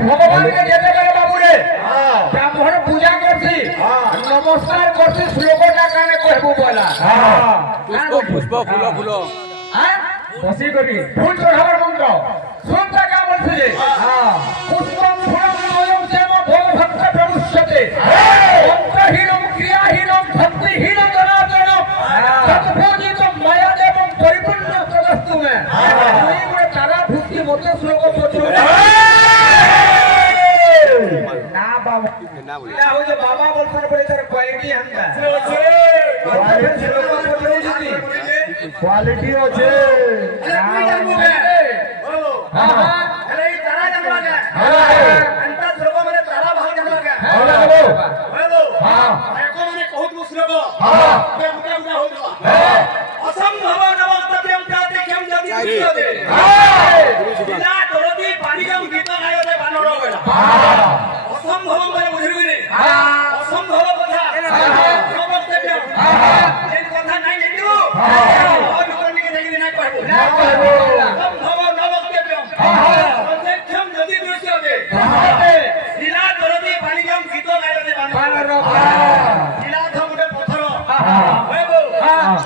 ভগবান কে যেতে গেলে বাবু রে ব্রাহ্মণ পূজা করছি নমস্কার করছি শ্লোকটা কানে কইবো বলা পুষ্প ফুল ফুল হ্যাঁ বসি করি ফুল চড়াবার মন্ত্র শুনতে কা বলছে যে পুষ্পম ফুলম নয়ম যেম ভব ভক্ত প্রভুষ্যতে অন্তহীনম ক্রিয়াহীনম ভক্তিহীনম জনার্দনম সৎভোজিত মায়াদেবম পরিপূর্ণ তদস্তু মে তুই বড় তারা ভক্তি মতো শ্লোক পড়ছো না বাবা না ওই যে বাবা বলছার বলে তার কোয়ালিটি হাঙ্গা क्वालिटी আছে তুই জানবো কে হ্যাঁ আরে তারা জানবো কে अंत श्लोक মানে তারা ভাগ জানবো কে হ্যালো হ্যাঁ এখন মানে বহুত শ্লোক হ্যাঁ মুটা মুটা হইলো হ্যাঁ অসম্ভব নবস্তব্যম তাতেক্যম যদি বিদ্যতে হ্যাঁ বিনা দরদি পানিগম গীত গায়তে বানর গলা হ্যাঁ অসম্ভব মানে বুঝিবি নি হ্যাঁ অসম্ভব কথা নবস্তব্যম হ্যাঁ এই কথা নাই জানিও হ্যাঁ और निकल निकल देखि ना कहबो